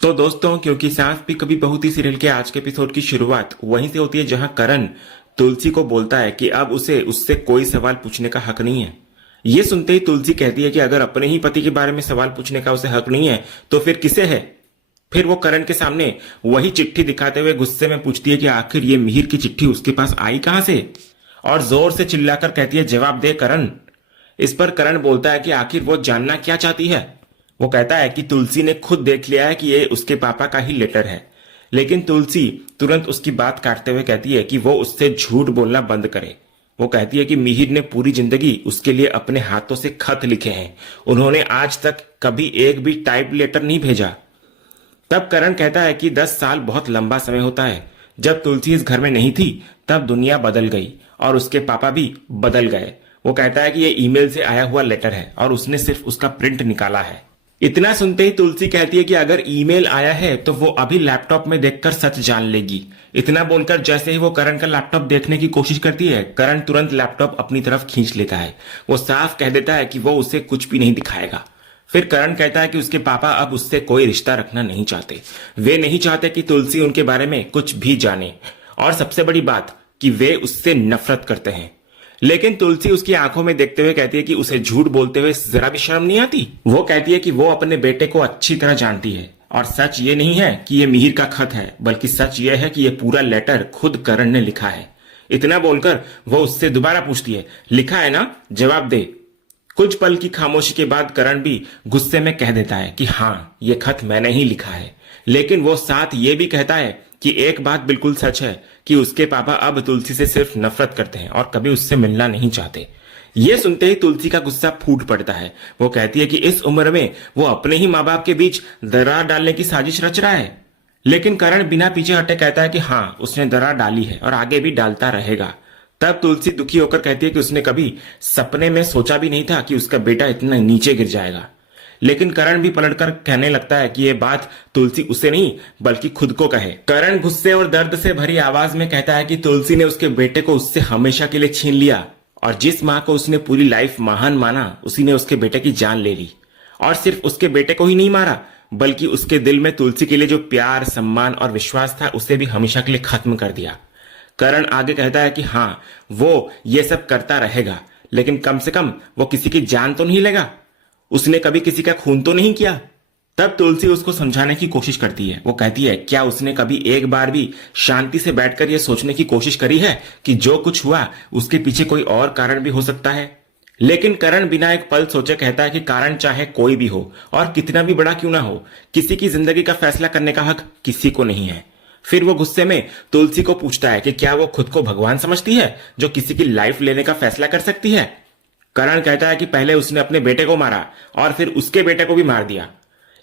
तो दोस्तों, क्योंकि सांस भी कभी बहू थी सीरियल के आज के एपिसोड की शुरुआत वहीं से होती है जहां करण तुलसी को बोलता है कि अब उसे उससे कोई सवाल पूछने का हक नहीं है। ये सुनते ही तुलसी कहती है कि अगर अपने ही पति के बारे में सवाल पूछने का उसे हक नहीं है तो फिर किसे है। फिर वो करण के सामने वही चिट्ठी दिखाते हुए गुस्से में पूछती है कि आखिर ये मिहिर की चिट्ठी उसके पास आई कहां से, और जोर से चिल्लाकर कहती है जवाब दे करण। इस पर करण बोलता है कि आखिर वो जानना क्या चाहती है। वो कहता है कि तुलसी ने खुद देख लिया है कि ये उसके पापा का ही लेटर है, लेकिन तुलसी तुरंत उसकी बात काटते हुए कहती है कि वो उससे झूठ बोलना बंद करे। वो कहती है कि मिहिर ने पूरी जिंदगी उसके लिए अपने हाथों से खत लिखे हैं, उन्होंने आज तक कभी एक भी टाइप लेटर नहीं भेजा। तब करण कहता है कि 10 साल बहुत लंबा समय होता है। जब तुलसी इस घर में नहीं थी तब दुनिया बदल गई और उसके पापा भी बदल गए। वो कहता है कि ये ईमेल से आया हुआ लेटर है और उसने सिर्फ उसका प्रिंट निकाला है। इतना सुनते ही तुलसी कहती है कि अगर ईमेल आया है तो वो अभी लैपटॉप में देखकर सच जान लेगी। इतना बोलकर जैसे ही वो करण का लैपटॉप देखने की कोशिश करती है, करण तुरंत लैपटॉप अपनी तरफ खींच लेता है। वो साफ कह देता है कि वो उसे कुछ भी नहीं दिखाएगा। फिर करण कहता है कि उसके पापा अब उससे कोई रिश्ता रखना नहीं चाहते। वे नहीं चाहते कि तुलसी उनके बारे में कुछ भी जाने, और सबसे बड़ी बात कि वे उससे नफरत करते हैं। लेकिन तुलसी उसकी आंखों में देखते हुए कहती है कि उसे झूठ बोलते हुए जरा भी शर्म नहीं आती। वो कहती है कि वो अपने बेटे को अच्छी तरह जानती है और सच ये नहीं है कि ये मिहिर का खत है, बल्कि सच ये है कि ये पूरा लेटर खुद करण ने लिखा है। इतना बोलकर वो उससे दोबारा पूछती है, लिखा है ना, जवाब दे। कुछ पल की खामोशी के बाद करण भी गुस्से में कह देता है कि हाँ, ये खत मैंने ही लिखा है। लेकिन वो साथ ये भी कहता है कि एक बात बिल्कुल सच है कि उसके पापा अब तुलसी से सिर्फ नफरत करते हैं और कभी उससे मिलना नहीं चाहते। ये सुनते ही तुलसी का गुस्सा फूट पड़ता है। वो कहती है कि इस उम्र में वो अपने ही माँ बाप के बीच दरार डालने की साजिश रच रहा है। लेकिन करण बिना पीछे हटे कहता है कि हाँ, उसने दरार डाली है और आगे भी डालता रहेगा। तब तुलसी दुखी होकर कहती है कि उसने कभी सपने में सोचा भी नहीं था कि उसका बेटा इतना नीचे गिर जाएगा। लेकिन करण भी पलटकर कहने लगता है कि यह बात तुलसी उसे नहीं बल्कि खुद को कहे। करण गुस्से और दर्द से भरी आवाज में कहता है कि तुलसी ने उसके बेटे को उससे हमेशा के लिए छीन लिया, और जिस माँ को उसने पूरी लाइफ महान माना उसी ने उसके बेटे की जान ले ली। और सिर्फ उसके बेटे को ही नहीं मारा, बल्कि उसके दिल में तुलसी के लिए जो प्यार, सम्मान और विश्वास था उसे भी हमेशा के लिए खत्म कर दिया। करण आगे कहता है कि हाँ, वो ये सब करता रहेगा, लेकिन कम से कम वो किसी की जान तो नहीं लेगा, उसने कभी किसी का खून तो नहीं किया। तब तुलसी उसको समझाने की कोशिश करती है। वो कहती है, क्या उसने कभी एक बार भी शांति से बैठकर यह सोचने की कोशिश करी है कि जो कुछ हुआ उसके पीछे कोई और कारण भी हो सकता है। लेकिन करण बिना एक पल सोचे कहता है कि कारण चाहे कोई भी हो और कितना भी बड़ा क्यों ना हो, किसी की जिंदगी का फैसला करने का हक किसी को नहीं है। फिर वो गुस्से में तुलसी को पूछता है कि क्या वो खुद को भगवान समझती है जो किसी की लाइफ लेने का फैसला कर सकती है। करण कहता है कि पहले उसने अपने बेटे को मारा और फिर उसके बेटे को भी मार दिया।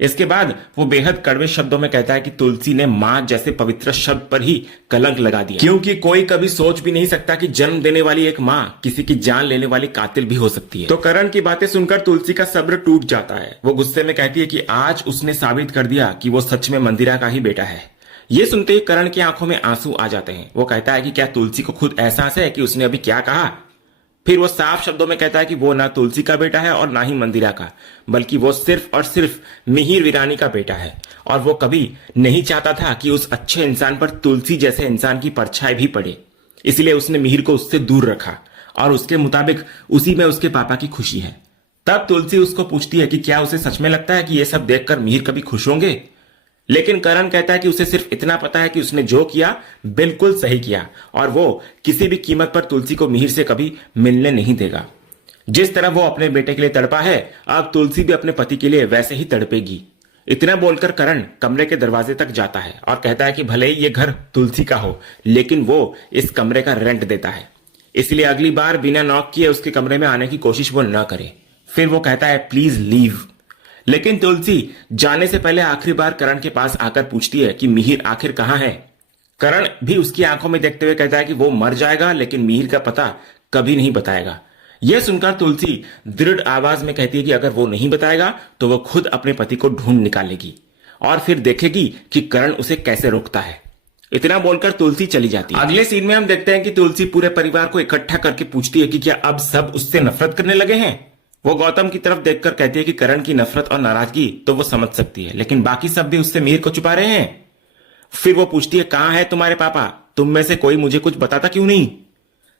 इसके बाद वो बेहद कड़वे शब्दों में कहता है कि तुलसी ने मां जैसे पवित्र शब्द पर ही कलंक लगा दिया, क्योंकि कोई कभी सोच भी नहीं सकता कि जन्म देने वाली एक मां किसी की जान लेने वाली कातिल भी हो सकती है। तो करण की बातें सुनकर तुलसी का सब्र टूट जाता है। वो गुस्से में कहती है कि आज उसने साबित कर दिया कि वो सच में मंदिरा का ही बेटा है। ये सुनते ही करण की आंखों में आंसू आ जाते हैं। वो कहता है कि क्या तुलसी को खुद एहसास है कि उसने अभी क्या कहा। फिर वो साफ शब्दों में कहता है कि वो ना तुलसी का बेटा है और ना ही मंदिरा का, बल्कि वो सिर्फ और सिर्फ मिहिर वीरानी का बेटा है। और वो कभी नहीं चाहता था कि उस अच्छे इंसान पर तुलसी जैसे इंसान की परछाई भी पड़े, इसलिए उसने मिहिर को उससे दूर रखा और उसके मुताबिक उसी में उसके पापा की खुशी है। तब तुलसी उसको पूछती है कि क्या उसे सच में लगता है कि ये सब देखकर मिहिर कभी खुश होंगे। लेकिन करण कहता है कि उसे सिर्फ इतना पता है कि उसने जो किया बिल्कुल सही किया और वो किसी भी कीमत पर तुलसी को मिहिर से कभी मिलने नहीं देगा। जिस तरह वो अपने बेटे के लिए तड़पा है, अब तुलसी भी अपने पति के लिए वैसे ही तड़पेगी। इतना बोलकर करण कमरे के दरवाजे तक जाता है और कहता है कि भले ही ये घर तुलसी का हो, लेकिन वो इस कमरे का रेंट देता है, इसलिए अगली बार बिना नॉक किए उसके कमरे में आने की कोशिश वो न करे। फिर वो कहता है, प्लीज लीव। लेकिन तुलसी जाने से पहले आखिरी बार करण के पास आकर पूछती है कि मिहिर आखिर कहां है। करण भी उसकी आंखों में देखते हुए कहता है कि वो मर जाएगा, लेकिन मिहिर का पता कभी नहीं बताएगा। यह सुनकर तुलसी दृढ़ आवाज में कहती है कि अगर वो नहीं बताएगा तो वो खुद अपने पति को ढूंढ निकालेगी और फिर देखेगी कि करण उसे कैसे रोकता है। इतना बोलकर तुलसी चली जाती है। अगले सीन में हम देखते हैं कि तुलसी पूरे परिवार को इकट्ठा करके पूछती है कि क्या अब सब उससे नफरत करने लगे हैं। वो गौतम की तरफ देखकर कहती है कि करण की नफरत और नाराजगी तो वो समझ सकती है, लेकिन बाकी सब भी उससे मिहिर को छुपा रहे हैं। फिर वो पूछती है, कहाँ है तुम्हारे पापा? तुम में से कोई मुझे कुछ बताता क्यों नहीं?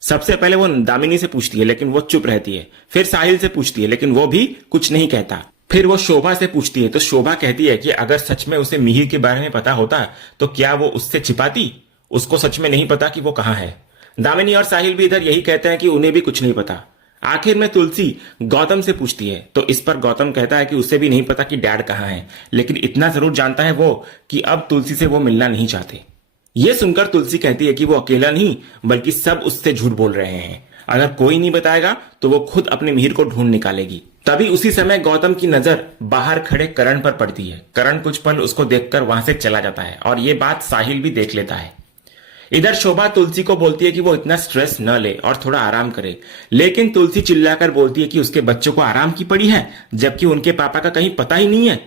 सबसे पहले वो दामिनी से पूछती है, लेकिन वो चुप रहती है। फिर साहिल से पूछती है, लेकिन वो भी कुछ नहीं कहता। फिर वो शोभा से पूछती है, तो शोभा कहती है कि अगर सच में उसे मिहिर के बारे में पता होता तो क्या वो उससे छिपाती? उसको सच में नहीं पता कि वो कहाँ है। दामिनी और साहिल भी इधर यही कहते हैं कि उन्हें भी कुछ नहीं पता। आखिर में तुलसी गौतम से पूछती है, तो इस पर गौतम कहता है कि उसे भी नहीं पता कि डैड कहाँ है, लेकिन इतना जरूर जानता है वो कि अब तुलसी से वो मिलना नहीं चाहते। ये सुनकर तुलसी कहती है कि वो अकेला नहीं बल्कि सब उससे झूठ बोल रहे हैं। अगर कोई नहीं बताएगा तो वो खुद अपने मिहिर को ढूंढ निकालेगी। तभी उसी समय गौतम की नजर बाहर खड़े करण पर पड़ती है। करण कुछ पल उसको देखकर वहां से चला जाता है और ये बात साहिल भी देख लेता है। इधर शोभा तुलसी को बोलती है कि वो इतना स्ट्रेस न ले और थोड़ा आराम करे, लेकिन तुलसी चिल्लाकर बोलती है कि उसके बच्चों को आराम की पड़ी है, जबकि उनके पापा का कहीं पता ही नहीं है।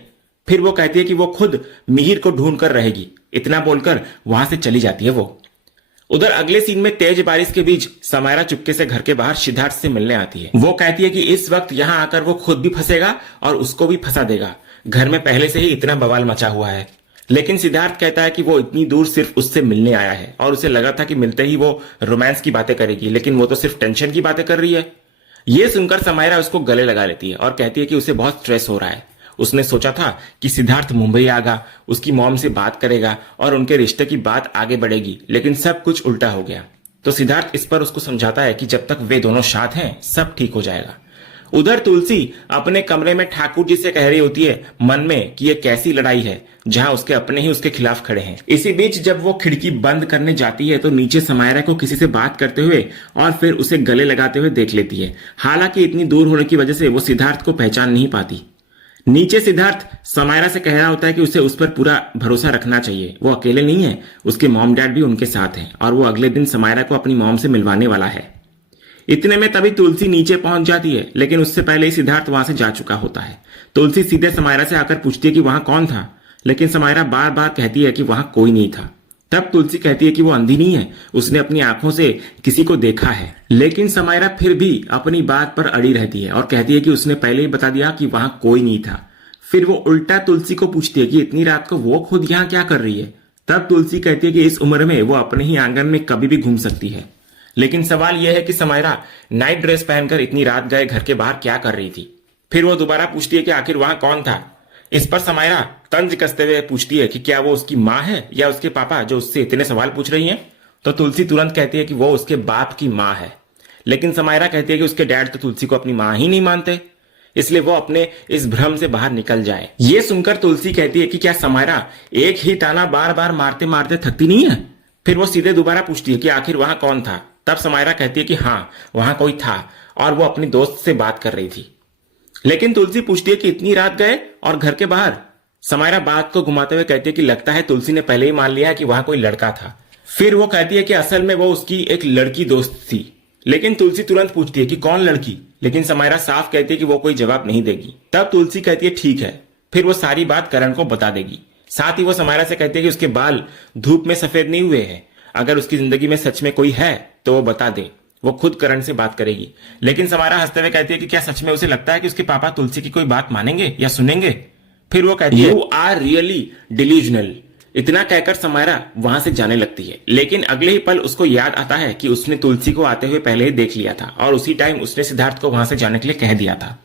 फिर वो कहती है कि वो खुद मिहिर को ढूंढ कर रहेगी। इतना बोलकर वहां से चली जाती है वो। उधर अगले सीन में तेज बारिश के बीच समायरा चुपके से घर के बाहर सिद्धार्थ से मिलने आती है। वो कहती है कि इस वक्त यहां आकर वो खुद भी फंसेगा और उसको भी फंसा देगा। घर में पहले से ही इतना बवाल मचा हुआ है। लेकिन सिद्धार्थ कहता है कि वो इतनी दूर सिर्फ उससे मिलने आया है और उसे लगा था कि मिलते ही वो रोमांस की बातें करेगी, लेकिन वो तो सिर्फ टेंशन की बातें कर रही है। ये सुनकर समायरा उसको गले लगा लेती है और कहती है कि उसे बहुत स्ट्रेस हो रहा है। उसने सोचा था कि सिद्धार्थ मुंबई आएगा, उसकी मॉम से बात करेगा और उनके रिश्ते की बात आगे बढ़ेगी, लेकिन सब कुछ उल्टा हो गया। तो सिद्धार्थ इस पर उसको समझाता है कि जब तक वे दोनों साथ हैं सब ठीक हो जाएगा। उधर तुलसी अपने कमरे में ठाकुर जी से कह रही होती है मन में कि ये कैसी लड़ाई है जहां उसके अपने ही उसके खिलाफ खड़े हैं। इसी बीच जब वो खिड़की बंद करने जाती है तो नीचे समायरा को किसी से बात करते हुए और फिर उसे गले लगाते हुए देख लेती है। हालांकि इतनी दूर होने की वजह से वो सिद्धार्थ को पहचान नहीं पाती। नीचे सिद्धार्थ समायरा से कह रहा होता है कि उसे उस पर पूरा भरोसा रखना चाहिए, वो अकेले नहीं है, उसके मॉम डैड भी उनके साथ हैं और वो अगले दिन समायरा को अपनी मॉम से मिलवाने वाला है। इतने में तभी तुलसी नीचे पहुंच जाती है, लेकिन उससे पहले ही सिद्धार्थ वहां से जा चुका होता है। तुलसी सीधे समायरा से आकर पूछती है कि वहां कौन था, लेकिन समायरा बार बार कहती है कि वहां कोई नहीं था। तब तुलसी कहती है कि वो अंधी नहीं है, उसने अपनी आंखों से किसी को देखा है। लेकिन समायरा फिर भी अपनी बात पर अड़ी रहती है और कहती है कि उसने पहले ही बता दिया कि वहां कोई नहीं था। फिर वो उल्टा तुलसी को पूछती है कि इतनी रात को वो खुद यहाँ क्या कर रही है। तब तुलसी कहती है कि इस उम्र में वो अपने ही आंगन में कभी भी घूम सकती है। लेकिन सवाल यह है कि समायरा नाइट ड्रेस पहनकर इतनी रात गए घर के बाहर क्या कर रही थी। फिर वो दोबारा पूछती है कि आखिर वहां कौन था। इस पर समायरा तंज कसते हुए पूछती है कि क्या वो उसकी माँ है या उसके पापा जो उससे इतने सवाल पूछ रही हैं। तो तुलसी तुरंत कहती है कि वो उसके बाप की माँ है। लेकिन समायरा कहती है कि उसके डैड तो तुलसी को अपनी माँ ही नहीं मानते, इसलिए वो अपने इस भ्रम से बाहर निकल जाए। ये सुनकर तुलसी कहती है कि क्या समायरा एक ही ताना बार बार मारते मारते थकती नहीं है। फिर वो सीधे दोबारा पूछती है कि आखिर वहां कौन था। तब समायरा कहती है कि हाँ वहां कोई था और वो अपनी दोस्त से बात कर रही थी। लेकिन तुलसी पूछती है कि इतनी रात गए और घर के बाहर। समायरा बात को घुमाते हुए कहती है कि लगता है तुलसी ने पहले ही मान लिया कि वहां कोई लड़का था। फिर वो कहती है कि असल में वो उसकी एक लड़की दोस्त थी। लेकिन तुलसी तुरंत पूछती है कि कौन लड़की, लेकिन समायरा साफ कहती है कि वो कोई जवाब नहीं देगी। तब तुलसी कहती है ठीक है, फिर वो सारी बात करण को बता देगी। साथ ही वो समायरा से कहती है कि उसके बाल धूप में सफेद नहीं हुए हैं, अगर उसकी जिंदगी में सच में कोई है तो वो बता दे, वो खुद करण से बात करेगी। लेकिन समायरा हंसते हुए कहती है कि क्या सच में उसे लगता है कि उसके पापा तुलसी की कोई बात मानेंगे या सुनेंगे। फिर वो कहती है यू आर रियली डिल्यूजनल। इतना कहकर समायरा वहां से जाने लगती है। लेकिन अगले ही पल उसको याद आता है कि उसने तुलसी को आते हुए पहले ही देख लिया था और उसी टाइम उसने सिद्धार्थ को वहां से जाने के लिए कह दिया था।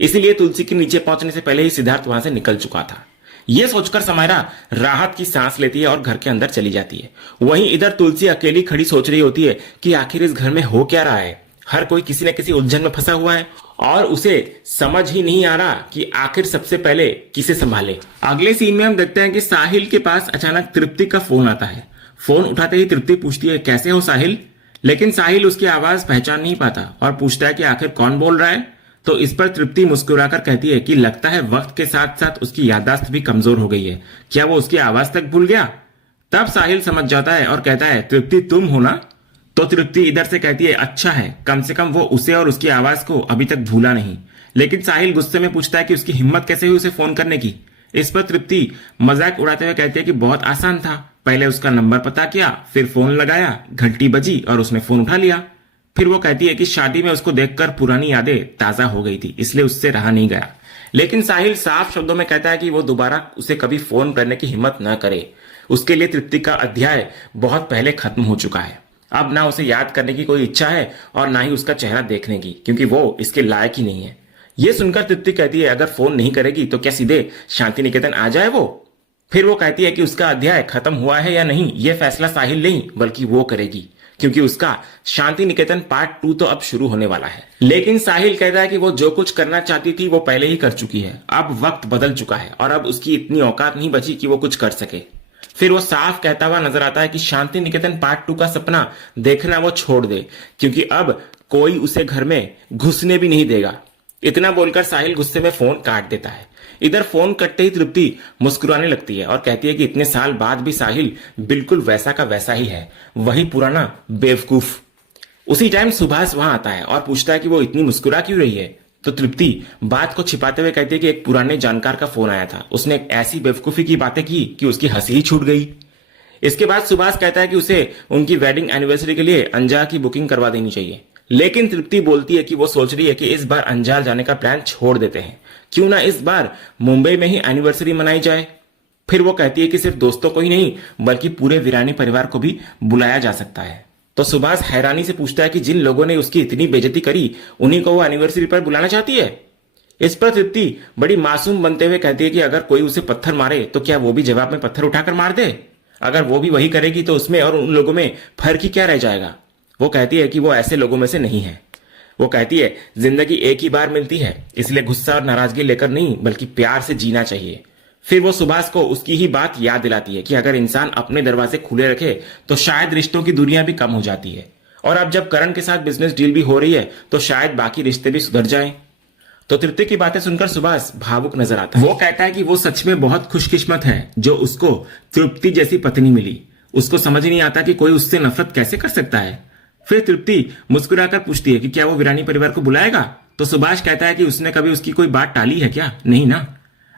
इसीलिए तुलसी के नीचे पहुंचने से पहले ही सिद्धार्थ वहां से निकल चुका था। यह सोचकर समायरा राहत की सांस लेती है और घर के अंदर चली जाती है। वहीं इधर तुलसी अकेली खड़ी सोच रही होती है कि आखिर इस घर में हो क्या रहा है। हर कोई किसी न किसी उलझन में फंसा हुआ है और उसे समझ ही नहीं आ रहा कि आखिर सबसे पहले किसे संभाले। अगले सीन में हम देखते हैं कि साहिल के पास अचानक तृप्ति का फोन आता है। फोन उठाते ही तृप्ति पूछती है कैसे हो साहिल, लेकिन साहिल उसकी आवाज पहचान नहीं पाता और पूछता है कि आखिर कौन बोल रहा है। तो इस पर तृप्ति मुस्कुराकर कहती है कि लगता है वक्त के साथ साथ उसकी याददाश्त भी कमजोर हो गई है, क्या वो उसकी आवाज तक भूल गया। तब साहिल समझ जाता है और कहता है तृप्ति तुम हो ना। तो तृप्ति इधर से कहती है अच्छा है, कम से कम वो उसे और उसकी आवाज को अभी तक भूला नहीं। लेकिन साहिल गुस्से में पूछता है कि उसकी हिम्मत कैसे हुई उसे फोन करने की। इस पर तृप्ति मजाक उड़ाते हुए कहती है कि बहुत आसान था, पहले उसका नंबर पता किया, फिर फोन लगाया, घंटी बजी और उसने फोन उठा लिया। फिर वो कहती है कि शादी में उसको देखकर पुरानी यादें ताजा हो गई थी, इसलिए उससे रहा नहीं गया। लेकिन साहिल साफ शब्दों में कहता है कि वो दोबारा उसे कभी फोन करने की हिम्मत न करे। उसके लिए तृप्ति का अध्याय बहुत पहले खत्म हो चुका है। अब ना उसे याद करने की कोई इच्छा है और ना ही उसका चेहरा देखने की, क्योंकि वो इसके लायक ही नहीं है। ये सुनकर तृप्ति कहती है अगर फोन नहीं करेगी तो क्या सीधे शांति निकेतन आ जाए वो। फिर वो कहती है कि उसका अध्याय खत्म हुआ है या नहीं ये फैसला साहिल नहीं बल्कि वो करेगी, क्योंकि उसका शांति निकेतन पार्ट 2 तो अब शुरू होने वाला है। लेकिन साहिल कहता है कि वो जो कुछ करना चाहती थी वो पहले ही कर चुकी है। अब वक्त बदल चुका है और अब उसकी इतनी औकात नहीं बची कि वो कुछ कर सके। फिर वो साफ कहता हुआ नजर आता है कि शांति निकेतन पार्ट 2 का सपना देखना वो छोड़ दे, क्योंकि अब कोई उसे घर में घुसने भी नहीं देगा। इतना बोलकर साहिल गुस्से में फोन काट देता है। इधर फोन कटते ही तृप्ति मुस्कुराने लगती है और कहती है कि इतने साल बाद भी साहिल बिल्कुल वैसा का वैसा ही है, वही पुराना बेवकूफ। उसी टाइम सुभाष वहां आता है और पूछता है कि वो इतनी मुस्कुरा क्यों रही है। तो तृप्ति बात को छिपाते हुए कहती है कि एक पुराने जानकार का फोन आया था, उसने एक ऐसी बेवकूफी की बातें की कि उसकी हंसी ही छूट गई। इसके बाद सुभाष कहता है कि उसे उनकी वेडिंग एनिवर्सरी के लिए अंजार की बुकिंग करवा देनी चाहिए। लेकिन तृप्ति बोलती है कि वो सोच रही है कि इस बार अंजार जाने का प्लान छोड़ देते हैं, क्यों ना इस बार मुंबई में ही एनिवर्सरी मनाई जाए। फिर वो कहती है कि सिर्फ दोस्तों को ही नहीं बल्कि पूरे वीरानी परिवार को भी बुलाया जा सकता है। तो सुभाष हैरानी से पूछता है कि जिन लोगों ने उसकी इतनी बेइज्जती करी उन्हीं को वो एनिवर्सरी पर बुलाना चाहती है। इस पर तृप्ति बड़ी मासूम बनते हुए कहती है कि अगर कोई उसे पत्थर मारे तो क्या वो भी जवाब में पत्थर उठाकर मार दे। अगर वो भी वही करेगी तो उसमें और उन लोगों में फर्क ही क्या रह जाएगा। वो कहती है कि वो ऐसे लोगों में से नहीं है। वो कहती है जिंदगी एक ही बार मिलती है, इसलिए गुस्सा और नाराजगी लेकर नहीं बल्कि प्यार से जीना चाहिए। फिर वो सुभाष को उसकी ही बात याद दिलाती है कि अगर इंसान अपने दरवाजे खुले रखे तो शायद रिश्तों की दूरियां भी कम हो जाती है, और अब जब करण के साथ बिजनेस डील भी हो रही है तो शायद बाकी रिश्ते भी सुधर जाएं। तो तृप्ति की बातें सुनकर सुभाष भावुक नजर आता है। वो कहता है कि वो सच में बहुत खुशकिस्मत है जो उसको तृप्ति जैसी पत्नी मिली। उसको समझ नहीं आता कि कोई उससे नफरत कैसे कर सकता है। फिर तृप्ति मुस्कुराकर पूछती है कि क्या वो वीरानी परिवार को बुलाएगा। तो सुभाष कहता है कि उसने कभी उसकी कोई बात टाली है क्या, नहीं ना।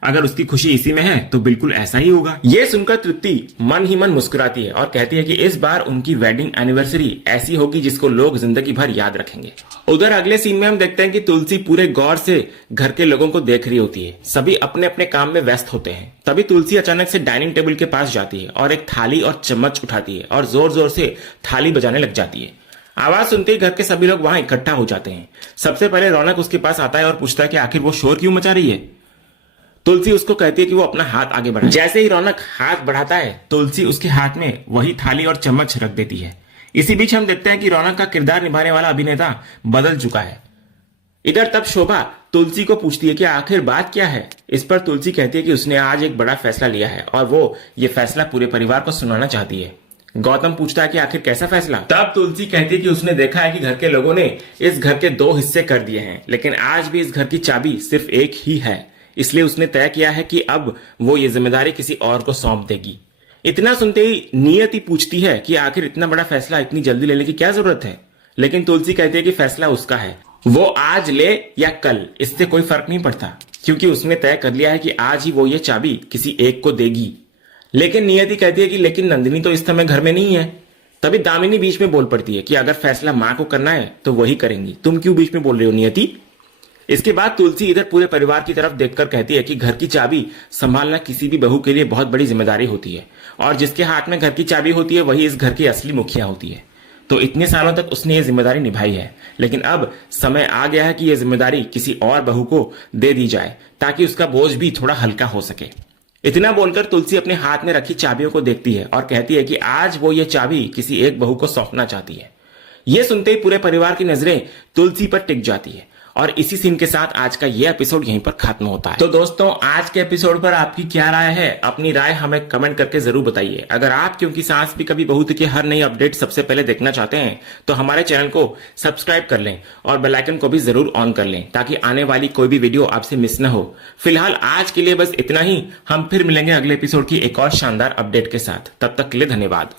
अगर उसकी खुशी इसी में है तो बिल्कुल ऐसा ही होगा। ये सुनकर तृप्ति मन ही मन मुस्कुराती है और कहती है कि इस बार उनकी वेडिंग एनिवर्सरी ऐसी होगी जिसको लोग जिंदगी भर याद रखेंगे। उधर अगले सीन में हम देखते हैं कि तुलसी पूरे गौर से घर के लोगों को देख रही होती है। सभी अपने अपने काम में व्यस्त होते हैं। तभी तुलसी अचानक से डाइनिंग टेबल के पास जाती है और एक थाली और चम्मच उठाती है और जोर जोर से थाली बजाने लग जाती है। आवाज सुनते ही घर के सभी लोग वहां इकट्ठा हो जाते हैं। सबसे पहले रौनक उसके पास आता है और पूछता है कि आखिर वो शोर क्यों मचा रही है। तुलसी उसको कहती है कि वो अपना हाथ आगे बढ़ाए। जैसे ही रौनक हाथ बढ़ाता है तुलसी उसके हाथ में वही थाली और चम्मच रख देती है। इसी बीच हम देखते हैं कि रौनक का किरदार निभाने वाला अभिनेता बदल चुका है। इधर तब शोभा तुलसी को पूछती है कि आखिर बात क्या है। इस पर तुलसी कहती है कि उसने आज एक बड़ा फैसला लिया है और वो ये फैसला पूरे परिवार को सुनाना चाहती है। गौतम पूछता है कि आखिर कैसा फैसला। तब तुलसी कहती है कि उसने देखा है कि घर के लोगों ने इस घर के 2 हिस्से कर दिए हैं, लेकिन आज भी इस घर की चाबी सिर्फ एक ही है। इसलिए उसने तय किया है कि अब वो ये जिम्मेदारी किसी और को सौंप देगी। इतना सुनते ही नियति पूछती है कि आखिर इतना बड़ा फैसला इतनी जल्दी लेने की क्या जरूरत है। लेकिन तुलसी कहती है कि फैसला उसका है, वो आज ले या कल इससे कोई फर्क नहीं पड़ता, क्योंकि उसने तय कर लिया है कि आज ही वो ये चाबी किसी एक को देगी। लेकिन नियति कहती है कि लेकिन नंदिनी तो इस समय घर में नहीं है। तभी दामिनी बीच में बोल पड़ती है कि अगर फैसला मां को करना है तो वही करेंगी, तुम क्यों बीच में बोल रही हो नियति। इसके बाद तुलसी इधर पूरे परिवार की तरफ देखकर कहती है कि घर की चाबी संभालना किसी भी बहू के लिए बहुत बड़ी जिम्मेदारी होती है, और जिसके हाथ में घर की चाबी होती है वही इस घर की असली मुखिया होती है। तो इतने सालों तक उसने ये जिम्मेदारी निभाई है, लेकिन अब समय आ गया है कि यह जिम्मेदारी किसी और बहू को दे दी जाए ताकि उसका बोझ भी थोड़ा हल्का हो सके। इतना बोलकर तुलसी अपने हाथ में रखी चाबियों को देखती है और कहती है कि आज वो ये चाबी किसी एक बहू को सौंपना चाहती है। यह सुनते ही पूरे परिवार की नजरें तुलसी पर टिक जाती है और इसी सीन के साथ आज का ये एपिसोड यहीं पर खत्म होता है। तो दोस्तों आज के एपिसोड पर आपकी क्या राय है, अपनी राय हमें कमेंट करके जरूर बताइए। अगर आप क्योंकि सास भी कभी बहू की हर नई अपडेट सबसे पहले देखना चाहते हैं तो हमारे चैनल को सब्सक्राइब कर लें और बेल आइकन को भी जरूर ऑन कर लें ताकि आने वाली कोई भी वीडियो आपसे मिस न हो। फिलहाल आज के लिए बस इतना ही। हम फिर मिलेंगे अगले एपिसोड की एक और शानदार अपडेट के साथ। तब तक के लिए धन्यवाद।